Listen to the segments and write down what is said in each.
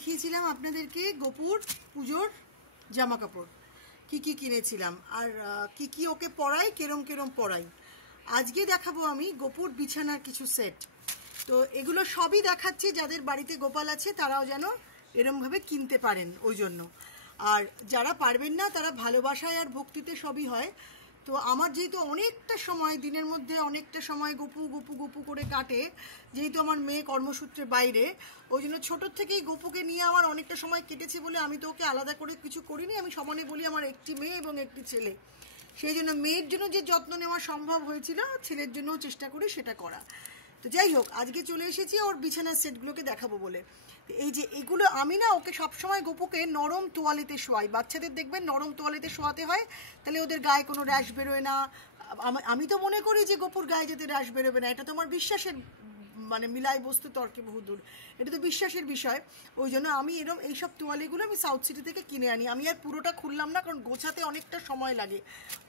দেখিয়েছিলাম আপনাদেরকে গোপুর পুজোর জামা কাপড় কি কিনেছিলাম আর কি ওকে পরাই কেরম পরাই। আজকে দেখাবো আমি গোপুর বিছানার কিছু সেট। তো এগুলো সবই দেখাচ্ছি যাদের বাড়িতে গোপাল আছে তারাও যেন এরমভাবে কিনতে পারেন ওই জন্য। আর যারা পারবেন না তারা ভালোবাসায় আর ভক্তিতে সবই হয়। তো আমার যেহেতু অনেকটা সময় দিনের মধ্যে অনেকটা সময় গপু করে কাটে, যেহেতু আমার মেয়ে কর্মসূত্রে বাইরে, ওই জন্য ছোটোর থেকেই গপুকে নিয়ে আমার অনেকটা সময় কেটেছে বলে আমি তো ওকে আলাদা করে কিছু করিনি। আমি সমানে বলি আমার একটি মেয়ে এবং একটি ছেলে, সেই জন্য মেয়ের জন্য যে যত্ন নেওয়া সম্ভব হয়েছিল ছেলের জন্যও চেষ্টা করি সেটা করা। তো যাই হোক, আজকে চলে এসেছি ওর বিছানার সেটগুলোকে দেখাবো বলে। এই যে এগুলো আমি না ওকে সবসময় গপুকে নরম তোয়ালিতে শোয়াই। বাচ্চাদের দেখবেন নরম তোয়ালিতে শোয়াতে হয়, তাহলে ওদের গায়ে কোনো র্যাশ বেরোয় না। আমি তো মনে করি যে গপুর গায়ে যেতে র্যাশ বেরোবে না, এটা তো আমার বিশ্বাসের মানে মিলাই বস্তু তর্কে বহুদূর, এটা তো বিশ্বাসের বিষয়। ওই জন্য আমি এইসব তোয়ালিগুলো আমি সাউথ সিটি থেকে কিনে আনি। আমি আর পুরোটা খুললাম না, কারণ গোছাতে অনেকটা সময় লাগে।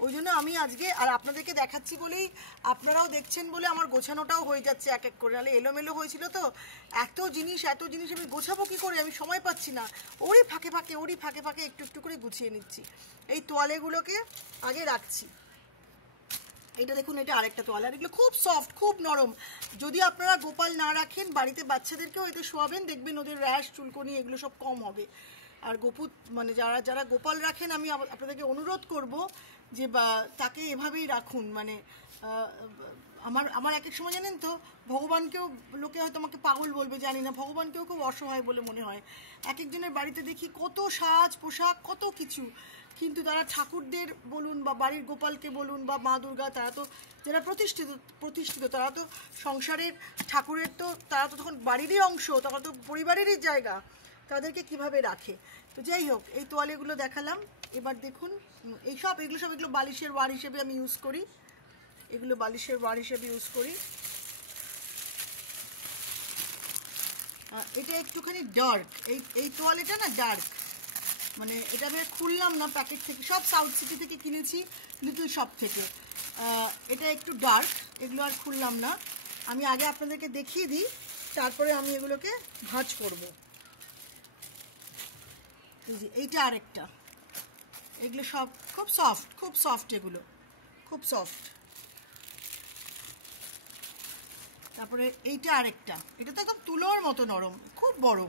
ওই জন্য আমি আজকে আর আপনাদেরকে দেখাচ্ছি বলেই, আপনারাও দেখছেন বলে আমার গোছানোটাও হয়ে যাচ্ছে এক এক করে। নাহলে এলোমেলো হয়েছিল তো, এত জিনিস আমি গোছাবো কী করে, আমি সময় পাচ্ছি না। ওরই ফাঁকে ফাঁকে একটু করে গুছিয়ে নিচ্ছি। এই তোয়ালেগুলোকে আগে রাখছি। এটা দেখুন, এটা আরেকটা তোয়ালে, আর এগুলো খুব সফট, খুব নরম। যদি আপনারা গোপাল না রাখেন বাড়িতে বাচ্চাদেরকেও এতে শোয়াবেন, দেখবেন ওদের র্যাশ চুলকনি এগুলো সব কম হবে। আর গপু মানে যারা গোপাল রাখেন আমি আপনাদেরকে অনুরোধ করব যে তাকে এভাবেই রাখুন। মানে আমার এক এক সময় জানেন তো, ভগবানকেও লোকে হয়তো আমাকে পাগল বলবে জানি না, ভগবানকেও খুব অসহায় বলে মনে হয়। এক একজনের বাড়িতে দেখি কত সাজ পোশাক কত কিছু, কিন্তু তারা ঠাকুরদের বলুন বা বাড়ির গোপালকে বলুন বা মা দুর্গা, তারা তো যারা প্রতিষ্ঠিত তারা তো সংসারের ঠাকুরের, তো তারা তো তখন বাড়িরই অংশ, তারা তো পরিবারেরই জায়গা, তাদেরকে কিভাবে রাখে। তো যাই হোক, এই তোয়ালেগুলো দেখালাম। এবার দেখুন এগুলো বালিশের ওয়ার হিসেবে আমি ইউজ করি। এগুলো বালিশের ওয়ার হিসেবে ইউজ করি। এটা একটুখানি ডার্ক, এই তোয়ালেটা না ডার্ক, মানে এটা আমি খুললাম না প্যাকেট থেকে, সব সাউথ সিটি থেকে কিনেছি, লিটল শপ থেকে। এটা একটু ডার্ক, এগুলো আর খুললাম না। আমি আগে আপনাদেরকে দেখিয়ে দিই, তারপরে আমি এগুলোকে ভাঁজ করব। এই যে এইটা আরেকটা, এগুলো সব খুব সফট এগুলো খুব সফট। তারপরে এইটা আরেকটা, এটা তো একদম তুলোর মতো নরম, খুব বড়।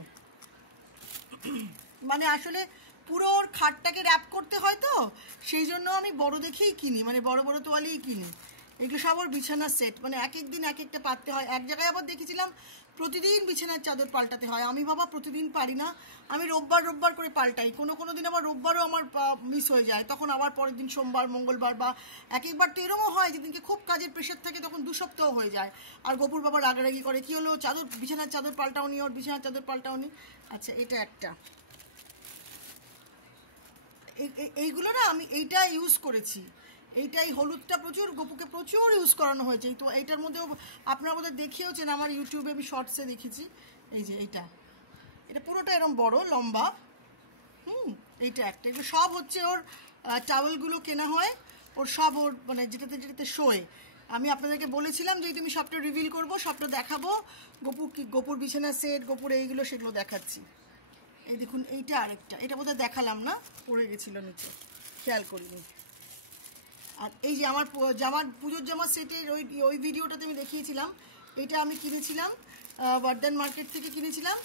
মানে আসলে পুরো ওর খাটটাকে র্যাপ করতে হয়, তো সেই জন্য আমি বড় দেখেই কিনি, মানে বড় তোয়ালেই কিনি। এগুলো সব ওর বিছানার সেট, মানে এক এক দিন এক একটা পাততে হয়। এক জায়গায় আবার দেখেছিলাম প্রতিদিন বিছানার চাদর পাল্টাতে হয়। আমি বাবা প্রতিদিন পারি না, আমি রোববার করে পাল্টাই। কোনো দিন আবার রোববারও আমার মিস হয়ে যায়, তখন আবার পরের দিন সোমবার মঙ্গলবার, বা এক একবার তো এরকমও হয় যেদিনকে খুব কাজের প্রেশার থাকে তখন 2 সপ্তাহ হয়ে যায়। আর গপুর বাবা রাগারাগি করে, কী হলো বিছানার চাদর পাল্টাওনি, ওর বিছানার চাদর পাল্টাওনি। আচ্ছা, এটা একটা, এইগুলো না আমি এইটা ইউজ করেছি। এইটাই হলুদটা গপুকে প্রচুর ইউজ করানো হয়েছে। তো এইটার মধ্যেও আপনারা বোধহয় দেখিয়েছেন, আমার ইউটিউবে আমি শর্টসে দেখেছি। এই যে এটা পুরোটা এরকম বড় লম্বা। এইটা একটা, এগুলো সব হচ্ছে ওর টাওয়েলগুলো কেনা হয়, ওর সব ওর মানে যেটাতে শোয়। আমি আপনাদেরকে বলেছিলাম যে তুমি সবটা রিভিল করবো, সবটা দেখাবো। গপুর বিছানা সেট, গপুর এইগুলো সেগুলো দেখাচ্ছি। এই দেখুন, এইটা আরেকটা, এটা বোধহয় দেখালাম না, পড়ে গেছিলো নিচে, খেয়াল করিনি। আর এই যে আমার পুজোর জামা সেটের ওই ভিডিওটাতে আমি দেখিয়েছিলাম, এটা আমি কিনেছিলাম বর্ধমান মার্কেট থেকে কিনেছিলাম।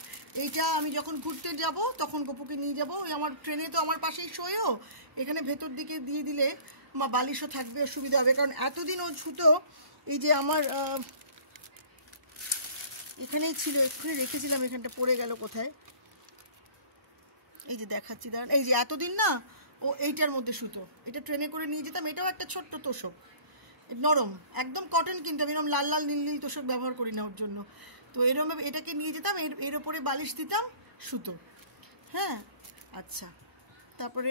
এইটা আমি যখন ঘুরতে যাব তখন গপুকে নিয়ে যাব। ওই আমার ট্রেনে তো আমার পাশেই শোয়ও, এখানে ভেতর দিকে দিয়ে দিলে বালিশও থাকবে, সুবিধা হবে। কারণ এতদিন ও ছুতো, এই যে আমার এখানেই ছিল, এখানে রেখেছিলাম, এখানটা পড়ে গেল কোথায়, এই যে দেখাচ্ছি দাঁড়ান। এই যে এতদিন না ও এইটার মধ্যে শুতো, এটা ট্রেনে করে নিয়ে যেতাম। এটাও একটা ছোট্ট তোষক, নরম একদম কটন, কিন্তু আমি এরকম লাল নীল তোষক ব্যবহার করি না ওর জন্য। তো এরকম এটাকে নিয়ে যেতাম, এর ওপরে বালিশ দিতাম, শুতো। হ্যাঁ, আচ্ছা। তারপরে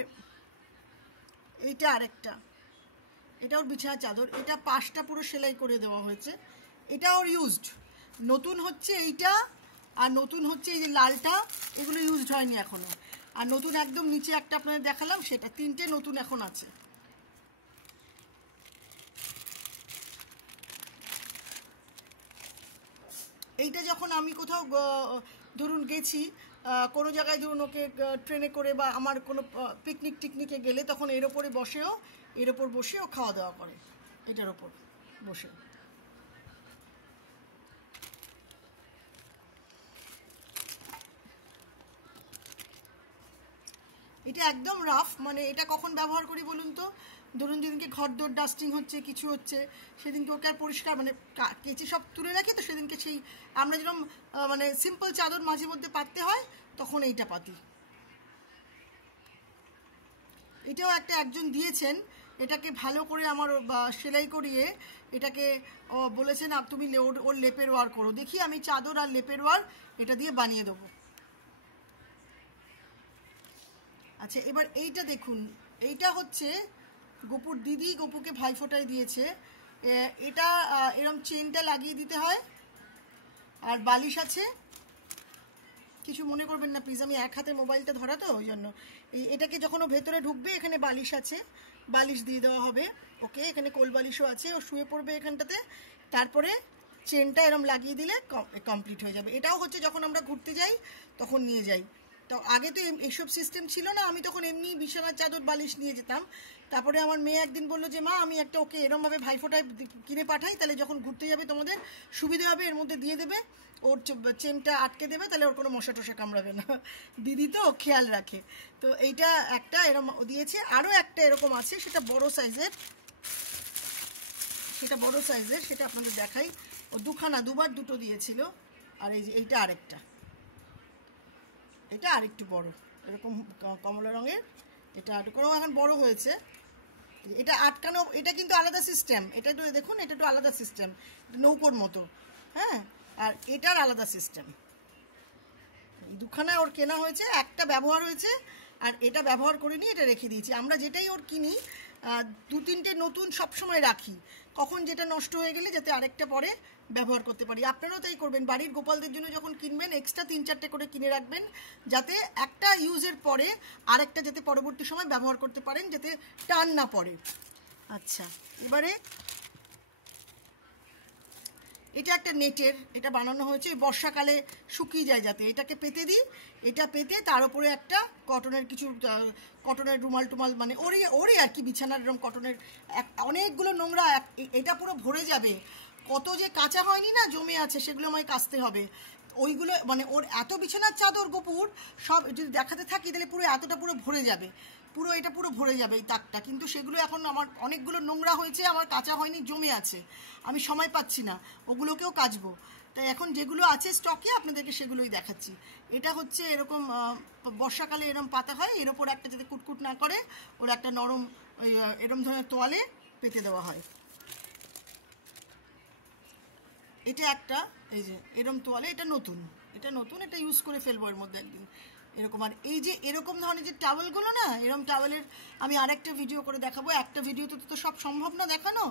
এইটা আরেকটা, এটা ওর বিছানা চাদর, এটা পাশটা পুরো সেলাই করে দেওয়া হয়েছে। এটা ওর ইউজড, নতুন হচ্ছে এইটা, আর নতুন হচ্ছে এই যে লালটা, এগুলো ইউজড হয়নি এখনো। আর নতুন একদম নিচে একটা আপনাদের দেখালাম, সেটা 3টে নতুন এখন আছে। এইটা যখন আমি কোথাও ধরুন গেছি কোনো জায়গায় ধরুন ওকে ট্রেনে করে বা আমার কোনো পিকনিক টিকনিকে গেলে তখন এর ওপরে বসেও এর ওপর বসেও খাওয়া দাওয়া করে, এটার ওপর বসে। এটা একদম রাফ, মানে এটা কখন ব্যবহার করি বলুন তো, ধরুন যেদিনকে ঘরদোর ডাস্টিং হচ্ছে কিছু হচ্ছে সেদিনকে ওকে আর পরিষ্কার মানে কেচে সব তুলে রাখি, তো সেদিনকে সেই আমরা যেরকম মানে সিম্পল চাদর মাঝে মধ্যে পাততে হয় তখন এইটা পাতি। এটাও একজন দিয়েছেন, এটাকে ভালো করে আমার সেলাই করিয়ে এটাকে বলেছেন তুমি ওর লেপের ওয়ার করো, দেখি আমি চাদর আর লেপের ওয়ার এটা দিয়ে বানিয়ে দেবো। আচ্ছা এবার এইটা দেখুন, এইটা হচ্ছে গোপুর দিদি গোপুকে ভাইফোঁটায় দিয়েছে। এটা এরম চেনটা লাগিয়ে দিতে হয়, আর বালিশ আছে, কিছু মনে করবেন না প্লিজ, আমি এক হাতে মোবাইলটা ধরা তো ওই জন্য। এটাকে যখন ও ভেতরে ঢুকবে এখানে বালিশ আছে, বালিশ দিয়ে দেওয়া হবে ওকে, এখানে কোল বালিশও আছে, ও শুয়ে পড়বে এখানটাতে, তারপরে চেনটা এরম লাগিয়ে দিলে কমপ্লিট হয়ে যাবে। এটাও হচ্ছে যখন আমরা ঘুরতে যাই তখন নিয়ে যাই, তো আগে তো এইসব সিস্টেম ছিল না, আমি তখন এমনি বিছানার চাদর বালিশ নিয়ে যেতাম। তারপরে আমার মেয়ে একদিন বললো যে মা আমি একটা ওকে এরমভাবে ভাইফোঁটায় কিনে পাঠাই, তাহলে যখন ঘুরতে যাবে তোমাদের সুবিধে হবে, এর মধ্যে দিয়ে দেবে, ওর চেনটা আটকে দেবে, তাহলে ওর কোনো মশা টশা কামড়াবে না। দিদি তো খেয়াল রাখে। তো এইটা একটা এরকম দিয়েছে, আরও একটা এরকম আছে, সেটা বড় সাইজের, সেটা আপনাদের দেখাই। ও দুবার দুটো দিয়েছিল, আর এই যে এইটা আরেকটা, এটা আরেকটু বড়, এরকম কমলা রঙের, এটা আটকানো এখন বড় হয়েছে, এটা আটকানো, এটা কিন্তু আলাদা সিস্টেম, এটা একটু দেখুন, এটা একটু আলাদা সিস্টেম, নৌকোর মতো, হ্যাঁ, আর এটার আলাদা সিস্টেম। দুখানা ওর কেনা হয়েছে, একটা ব্যবহার হয়েছে আর এটা ব্যবহার করিনি, এটা রেখে দিয়েছি। আমরা যেটাই ওর কিনি 2-3টে নতুন সবসময় রাখি, কখন যেটা নষ্ট হয়ে গেলে যাতে আরেকটা পরে ব্যবহার করতে পারি। আপনারাও তাই করবেন, বাড়ির গোপালদের জন্য যখন কিনবেন এক্সট্রা 3-4টে করে কিনে রাখবেন, যাতে একটা ইউজের পরে আরেকটা যাতে পরবর্তী সময় ব্যবহার করতে পারেন, যাতে টান না পড়ে। আচ্ছা এবারে এটা একটা নেটের, এটা বানানো হয়েছে বর্ষাকালে শুকিয়ে যায় যাতে, এটাকে পেতে দিই, এটা পেতে তার উপরে একটা কটনের কিছু কটনের রুমাল টুমাল, মানে ওরে আর কি, বিছানার এরকম কটনের অনেকগুলো নোংরা, এটা পুরো ভরে যাবে, কত যে কাঁচা হয়নি না জমে আছে, সেগুলো আমায় কাচতে হবে, ওইগুলো মানে ওর এত বিছানার চাদর গোপুর সব যদি দেখাতে থাকি তাহলে পুরো এতটা পুরো ভরে যাবে, এটা পুরো ভরে যাবে এই তাকটা, কিন্তু সেগুলো এখন আমার অনেকগুলো নোংরা হয়েছে, আমার কাঁচা হয়নি, জমে আছে, আমি সময় পাচ্ছি না ওগুলোকেও কাচবো, তাই এখন যেগুলো আছে স্টকে আপনাদেরকে সেগুলোই দেখাচ্ছি। এটা হচ্ছে এরকম বর্ষাকালে এরম পাতা হয়, এর ওপর একটা যাতে কুটকুট না করে ওর একটা নরম এরম ধরনের তোয়ালে পেতে দেওয়া হয়। এটা একটা, এই যে এরম তোয়ালে, এটা নতুন, এটা ইউজ করে ফেলবো এর মধ্যে একদিন এরকম। আর এই যে এরকম ধরনের যে টাওয়েলগুলো না, এরকম টাওয়েলের আমি আরেকটা ভিডিও করে দেখাবো, একটা ভিডিওতে তো সব সম্ভব না দেখানো,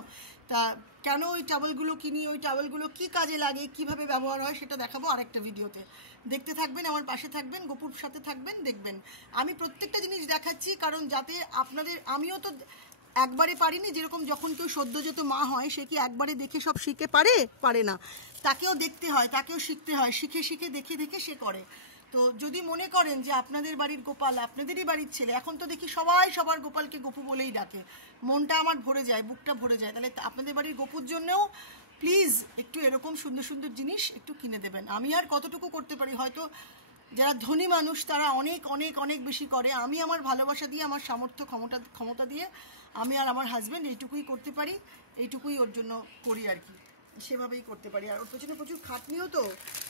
তা কেন ওই টাওয়েলগুলো কিনি, ওই টাওয়েলগুলো কী কাজে লাগে, কিভাবে ব্যবহার হয় সেটা দেখাবো আরেকটা ভিডিওতে, দেখতে থাকবেন, আমার পাশে থাকবেন, গোপুর সাথে থাকবেন, দেখবেন আমি প্রত্যেকটা জিনিস দেখাচ্ছি, কারণ যাতে আপনাদের, আমিও তো একবারে পারিনি, যেরকম যখন কেউ সদ্যজাত মা হয় সে কি একবারে দেখে সব শিখে পারে না, তাকেও দেখতে হয়, তাকেও শিখতে হয়, শিখে দেখে সে করে। তো যদি মনে করেন যে আপনাদের বাড়ির গোপাল আপনাদেরই বাড়ির ছেলে, এখন তো দেখি সবাই সবার গোপালকে গোপু বলেই ডাকে, মনটা আমার ভরে যায়, বুকটা ভরে যায়, তাহলে আপনাদের বাড়ির গোপুর জন্যও প্লিজ একটু এরকম সুন্দর সুন্দর জিনিস একটু কিনে দেবেন। আমি আর কতটুকু করতে পারি, হয়তো যারা ধনী মানুষ তারা অনেক অনেক অনেক বেশি করে, আমি আমার ভালোবাসা দিয়ে, আমার সামর্থ্য ক্ষমতা দিয়ে আমি আর আমার হাজব্যান্ড এইটুকুই করতে পারি, এইটুকুই ওর জন্য করি আর কি, সেভাবেই করতে পারি। আর ওর পেছনে প্রচুর খাটনিও তো,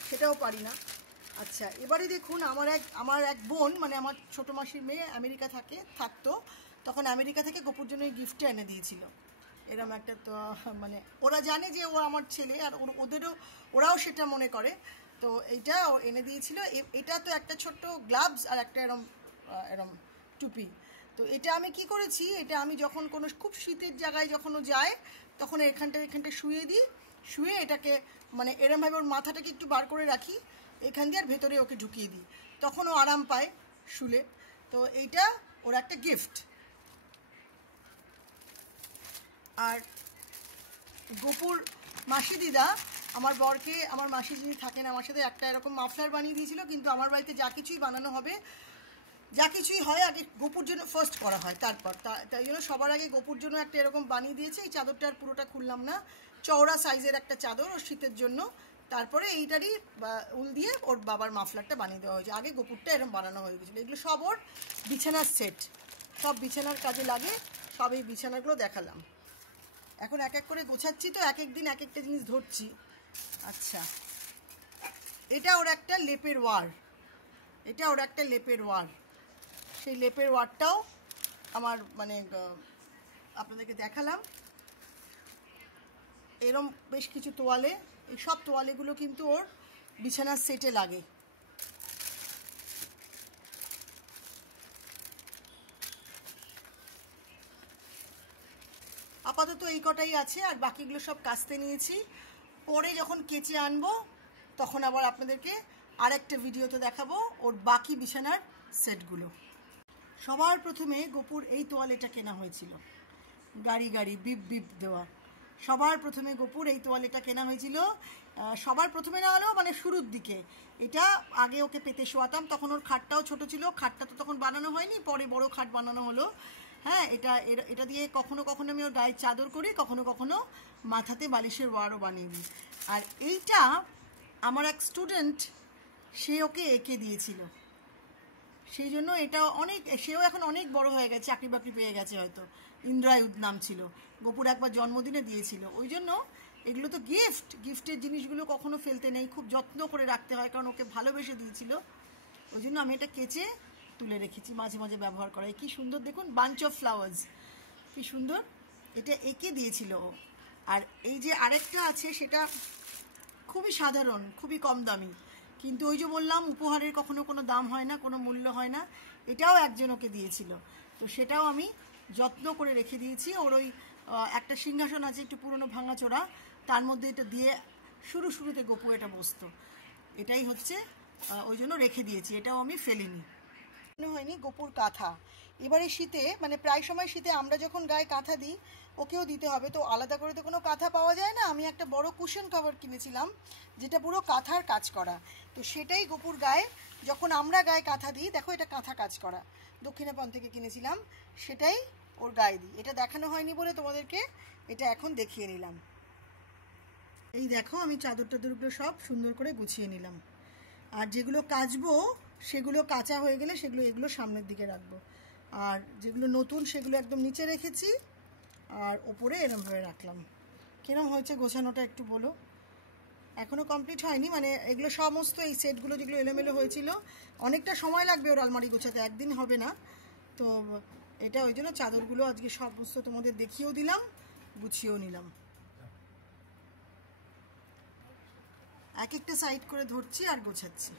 সেটাও পারি না। আচ্ছা এবারে দেখুন, আমার এক বোন, মানে আমার ছোটো মাসির মেয়ে আমেরিকা থাকতো, তখন আমেরিকা থেকে গোপুর জন্য এই গিফটটা এনে দিয়েছিল, এরম একটা, তো মানে ওরা জানে যে ও আমার ছেলে, আর ওরাও সেটা মনে করে, তো এইটা ও এনে দিয়েছিল। এটা তো একটা ছোট্ট গ্লাভস আর একটা এরম টুপি। তো এটা আমি কি করেছি, এটা আমি যখন কোনো খুব শীতের জায়গায় যখন ও যায় তখন এখানটা শুয়ে দিই, শুয়ে এটাকে মানে এরমভাবে ওর মাথাটাকে একটু বার করে রাখি এখান দিয়ে, আর ভেতরে ওকে ঢুকিয়ে দিই, তখন ও আরাম পায় শুলে। তো এইটা ওর একটা গিফট। আর গোপুর মাসি দিদা আমার বরকে, আমার মাসি যিনি থাকেন আমার সাথে, একটা এরকম মাফলার বানিয়ে দিয়েছিল। কিন্তু আমার বাড়িতে যা কিছুই বানানো হবে, যা কিছুই হয় আগে গোপুর জন্য ফার্স্ট করা হয়, তারপর তাই জন্য সবার আগে গোপুর জন্য একটা এরকম বানিয়ে দিয়েছে। এই চাদরটার পুরোটা খুললাম না, চওড়া সাইজের একটা চাদর ওর শীতের জন্য। তারপরে এইটারই উল দিয়ে ওর বাবার মাফলারটা বানিয়ে দেওয়া হয়েছে। আগে গোপুরটা এরকম বানানো হয়ে গেছিলো। এগুলো সব ওর বিছানার সেট, সব বিছানার কাজে লাগে। সব এই বিছানাগুলো দেখালাম। এখন এক এক করে গোছাচ্ছি, তো এক এক দিন এক একটা জিনিস ধরছি। আচ্ছা, এটা ওর একটা লেপের ওয়ার, এটা ওর একটা লেপের ওয়ার। সেই লেপের ওয়ারটাও আমার মানে আপনাদেরকে দেখালাম। এরম বেশ কিছু তোয়ালে, এই সব তোয়ালেগুলো কিন্তু ওর বিছানার সেটে লাগে। আপাতত এই কটাই আছে, আর বাকিগুলো সব কাচতে নিয়েছি। পরে যখন কেচে আনবো তখন আবার আপনাদেরকে আরেকটা ভিডিওতে দেখাবো ওর বাকি বিছানার সেটগুলো। সবার প্রথমে গোপুর এই তোয়ালেটা কেনা হয়েছিল, গাড়ি গাড়ি বিপ বিপ দেওয়া। সবার প্রথমে গোপুর এই তোয়ালেটা কেনা হয়েছিল। সবার প্রথমে না হলেও মানে শুরুর দিকে। এটা আগে ওকে পেতে শোয়াতাম, তখন ওর খাটটাও ছোট ছিল। খাটটা তো তখন বানানো হয়নি, পরে বড় খাট বানানো হলো। হ্যাঁ, এটা দিয়ে কখনো কখনো আমি ওর গায়ের চাদর করি, কখনো কখনো মাথাতে বালিশের ওয়ারও বানিয়ে দিই। আর এইটা আমার এক স্টুডেন্ট, সে ওকে এঁকে দিয়েছিল, সেই জন্য এটা অনেক, সেও এখন অনেক বড় হয়ে গেছে, চাকরি বাকরি পেয়ে গেছে হয়তো। ইন্দ্রায়ুধ নাম ছিল। গোপুর একবার জন্মদিনে দিয়েছিল। ওই জন্য এগুলো তো গিফটের জিনিসগুলো কখনো ফেলতে নেই, খুব যত্ন করে রাখতে হয়, কারণ ওকে ভালোবেসে দিয়েছিল। ওই জন্য আমি এটা কেচে তুলে রেখেছি, মাঝে মাঝে ব্যবহার করা। কি সুন্দর দেখুন, বাঞ্চ অফ ফ্লাওয়ার্স, কি সুন্দর। এটা এঁকে দিয়েছিল। আর এই যে আরেকটা আছে, সেটা খুবই সাধারণ, খুবই কম দামি, কিন্তু ওই যে বললাম উপহারের কখনো কোনো দাম হয় না, কোনো মূল্য হয় না। এটাও একজন ওকে দিয়েছিল, তো সেটাও আমি যত্ন করে রেখে দিয়েছি। ওর ওই একটা সিংহাসন আছে একটু পুরনো ভাঙাচোরা, তার মধ্যে এটা দিয়ে শুরুতে গোপু এটা বসতো। এটাই হচ্ছে, ওই জন্য রেখে দিয়েছি, এটাও আমি ফেলিনি। মনে হয়নি গোপুর কাঁথা। এবারে শীতে, মানে প্রায় সময় শীতে আমরা যখন গায়ে কাঁথা দিই, ওকেও দিতে হবে, তো আলাদা করে তো কোনো কাঁথা পাওয়া যায় না। আমি একটা বড় কুশন কভার কিনেছিলাম, যেটা পুরো কাঁথার কাজ করা। তো সেটাই গোপুর গায়ে, যখন আমরা গায়ে কাঁথা দিই, দেখো এটা কাঁথা কাজ করা, দক্ষিণাপন থেকে কিনেছিলাম, সেটাই ওর গায়ে দিই। এটা দেখানো হয়নি বলে তোমাদেরকে এটা এখন দেখিয়ে নিলাম। এই দেখো, আমি চাদর টাদরগুলো সব সুন্দর করে গুছিয়ে নিলাম। আর যেগুলো কাচবো সেগুলো কাঁচা হয়ে গেলে সেগুলো, এগুলো সামনের দিকে রাখবো। আর যেগুলো নতুন সেগুলো একদম নিচে রেখেছি, আর ওপরে এরমভাবে রাখলাম। কিরম হয়েছে গোছানোটা একটু বলো। এখনও কমপ্লিট হয়নি, মানে এগুলো সমস্ত এই সেটগুলো যেগুলো এলোমেলো হয়েছিল, অনেকটা সময় লাগবে ওর আলমারি গোছাতে, একদিন হবে না। তো এটা ওই জন্য চাদরগুলো আজকে সমস্ত তোমাদের দেখিয়েও দিলাম, গুছিয়েও নিলাম। এক একটা সাইড করে ধরছি আর গোছাচ্ছি।